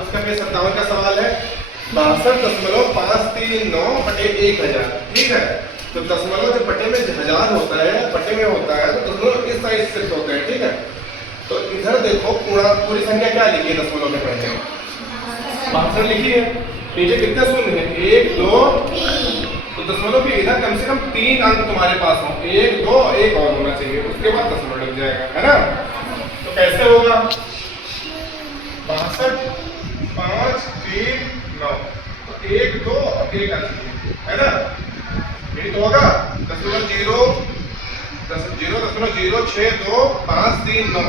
उसका पे 57 का सवाल है 62.539 बटे 1000। ठीक है, तो दशमलव जो बटे में 1000 होता है, बटे में होता है, तो दशमलव इस साइड से होते हैं। ठीक है, तो इधर देखो पूरी संख्या क्या लिखी है दशमलव में पहले 62 लिखी है। नीचे कितने शून्य है? 1 2 तो दशमलव के इधर कम से कम 3 अंक तुम्हारे पास हो, 1 2 1 और होना चाहिए, उसके बाद दशमलव लग जाएगा, है ना। तो कैसे होगा? 62 5 3 9 तो 1 2 और 1 अंक है ना, यही तो होगा। 0.062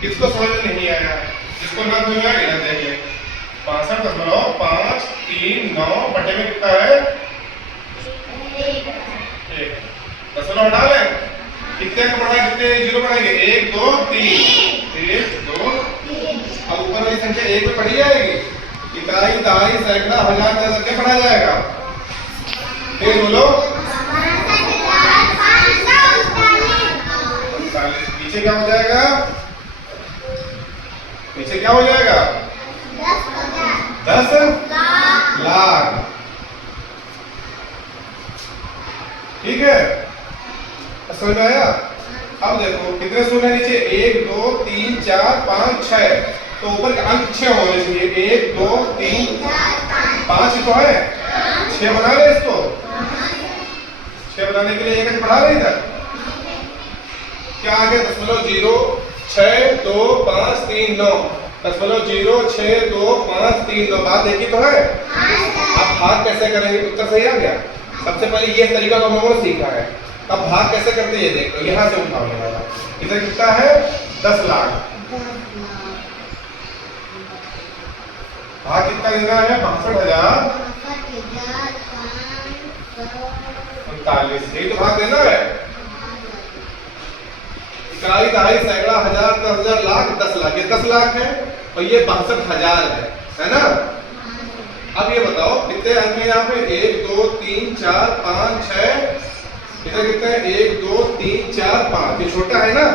किसको समझ में नहीं आया? जिसको ना समझ में आया चाहिए 65.539 बटे में कितना है? 1 दशमलव हटा लें, कितने अंक बढ़ाए, कितने जीरो बढ़ाएंगे? 1 2 3 1 2 अब ऊपर वाली संख्या 1 में पढ़ी जाएगी, इकाई दहाई सैकड़ा हजार का संख्या पढ़ा जाएगा। फिर बोलो नीचे क्या हो जाएगा? नीचे क्या हो जाएगा? 10 लाख। ठीक है, समझ में आया? अब देखो कितने शून्य नीचे? 1 2 3 4 5 6 तो ऊपर के अंक 6 होने चाहिए। 1 2 3 5 ही तो है, 6 बना ले इसको। 6 बनाने के लिए 1 अंक बढ़ा ले इधर। क्या आ गया? दशमलव 0 6 2 5 3 9 दशमलव 0 6 2 5 3 9 बात देखी तो है। अब भाग कैसे करेंगे? उत्तर सही आ गया। सबसे पहले ये तरीका तो हम लोगों ने सीखा है। अब भाग कैसे करते हैं ये देख लो, यहाँ से उठाने वाला। इधर कितना है? 10 लाख। भाग कितना देना है? 62,039। यही तो भाग देना है। इकाई दहाई सैकड़ा हजार 10,000 लाख 10 लाख, ये 10 लाख है और ये 62,000 है ना। अब ये बताओ कितने अंक है यहाँ पे? 1 2 3 4 5 6 इधर कितने हैं? 1 2 3 4 5 ये छोटा है ना।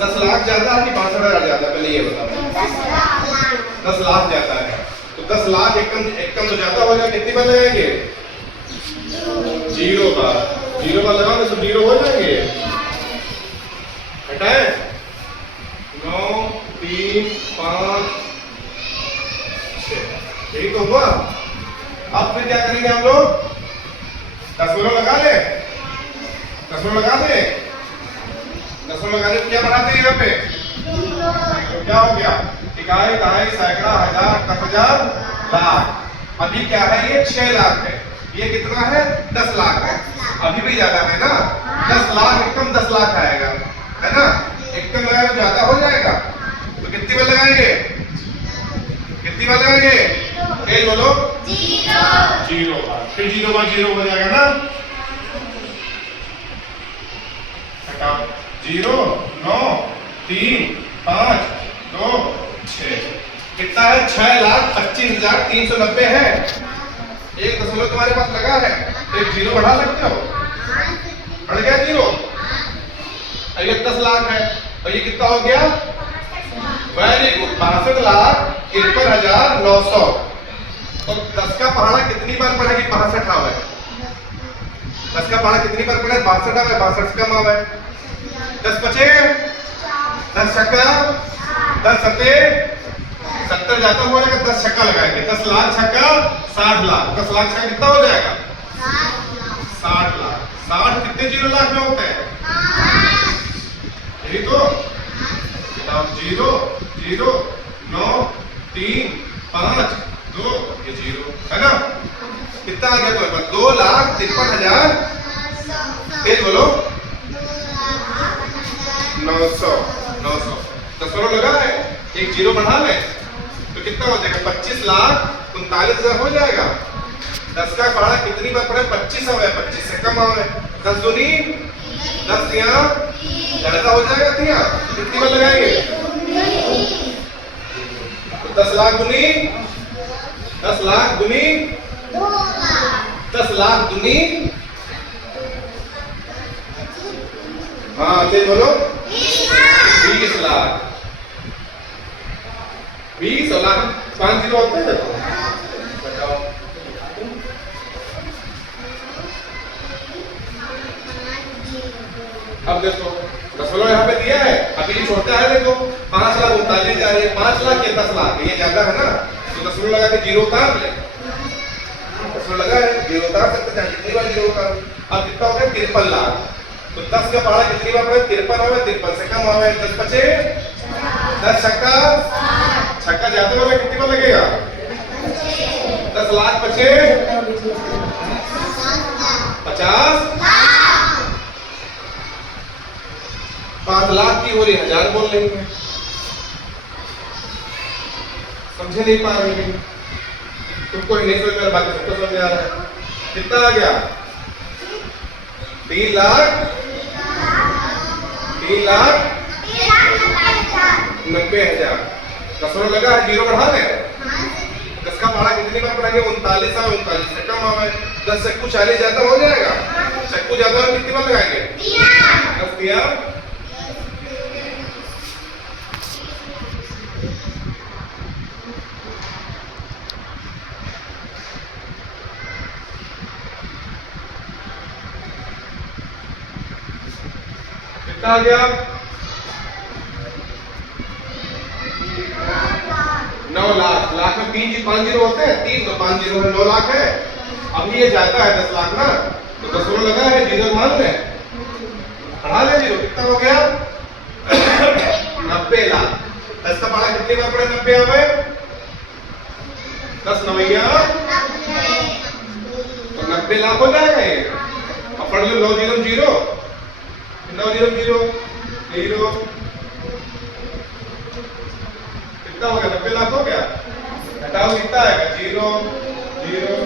10 लाख ज्यादा है कि 62,000 ज्यादा? पहले ये बताओ। 10 लाख ज्यादा है, तो 10 लाख एक कम तो ज्यादा हो जाए। कितनी बार लगाएंगे? 0 बार। 0 बार लगाओ तो 0 हो जाएंगे। हटाए 9 3 5 6 यही तो हुआ। अब फिर क्या करेंगे हम लोग? दशमलव लगा ले, दशमलव लगा दे। दशमलव लगाने क्या बढ़ाते हैं यहाँ पे? तो क्या हो गया? इकाई दहाई सैकड़ा हजार 10,000 लाख। अभी क्या है? ये 6 लाख है, ये कितना है? 10 लाख है। अभी भी ज्यादा है ना, 10 लाख एकदम 10 लाख आएगा, है ना। एकदम लगाए ज्यादा हो जाएगा, तो कितनी बार लगाएंगे? कितनी बार लगाएंगे? तेज बोलो। 0 बार। फिर 0 बार 0 हो जाएगा ना। हटाओ 0 9 3 5 2 6 कितना है? 6,25,390 है। एक दशमलव तुम्हारे पास लगा है, एक 0 बढ़ा सकते हो। बढ़ गया 0। ये 10 लाख है और ये कितना हो गया? Very good, 62,53,900। तो 10 का पहाड़ा कितनी बार पढ़ा कि 65 आवे? 10 का पहाड़ा कितनी बार पढ़ा? 62 आवे, 62 से कम आवे। 10 बचे, 10 छक्का 10 सत्ते 70 जाता हो जाएगा। 10 छक्का लगाएंगे, 10 लाख छक्का 60 लाख। 10 लाख छक्का कितना हो जाएगा? 60 लाख। 60 कितने 0 लाख में होते हैं? यही तो 0 0 9 3 5 2 ये 0 है ना। कितना आ गया तुम्हारे पास? 2,53,000। तेज बोलो। 900 दशमलव लगा है, एक 0 बढ़ा ले तो कितना हो जाएगा? 25,39,000 हो जाएगा। 10 का पहाड़ा कितनी बार पढ़े? 25 आवे, 25 से कम आवे। 10 दूनी 10 यहाँ ज्यादा हो जाएगा। तिया कितनी बार लगाएंगे? 10 लाख दुनी 10 लाख दुनी 10 लाख दुनी हाँ तेज बोलो 20 लाख। 20 और लाख 5 जीरो होते हैं। बताओ अब देखो दशमलव यहाँ पे दिया है, अभी ये छोटा है देखो 5,39,000, 5 लाख या 10 लाख, ये ज्यादा है ना, तो दशमलव लगा के जीरो उतार ले, दशमलव लगा है जीरो उतार सकते हैं, कितनी बार जीरो उतार। अब कितना हो गया 53 लाख, तो 10 का पहाड़ा कितनी बार पड़े 53 हो गया, 53 से कम हो गया 10 बचे 10 छक्का, छक्का ज्यादा होगा कितनी बार लगेगा 10 लाख बचे 50, 5 लाख की हो रही 1000 बोल लेंगे, समझे नहीं पा रहे हैं तुमको नहीं समझ में, बाकी सबको समझ आ रहा है। कितना आ गया 3,90,000, दशमलव लगा है जीरो बढ़ा दे, 10 का पहाड़ा कितनी बार पढ़ाएंगे 39 है, 39 से कम आवे 10 चक्कू 40 ज्यादा हो जाएगा, चक्कू ज्यादा हो कितनी बार लगाएंगे 10 दिया। कितना आ गया 9 लाख, लाख में 5 जीरो होते हैं, 3 तो 5 जीरो में 9 लाख है। अभी ये जाता है 10 लाख ना, तो दशमलव लगा है जीरो मान ले, बढ़ा ले जीरो, कितना हो गया 90 लाख। 10 का पहाड़ा कितनी बार पड़े 90 आवे 10 नवैया, तो 90 लाख हो जाएगा ये। अब पढ़ लो 9 zero zero 9 zero zero zero, कितना हो गया 90 लाख हो गया, घटाओ कितना आएगा 0 0,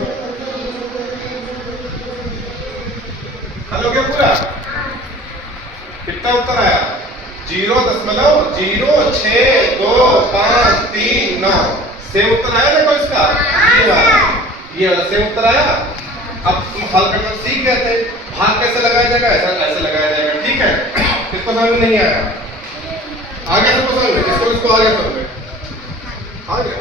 हल हो गया पूरा। कितना उत्तर आया 0.062539, सेम उत्तर आया देखो इसका, ये वाला सेम उत्तर आया। अब तुम हल करना सीख गए थे, भाग कैसे लगाया जाएगा, ऐसा ऐसे लगाया जाएगा, ठीक है। किसको समझ में नहीं आया, आ गया सबको समझ में, जिसको इसको आ गया समझ में आ गया।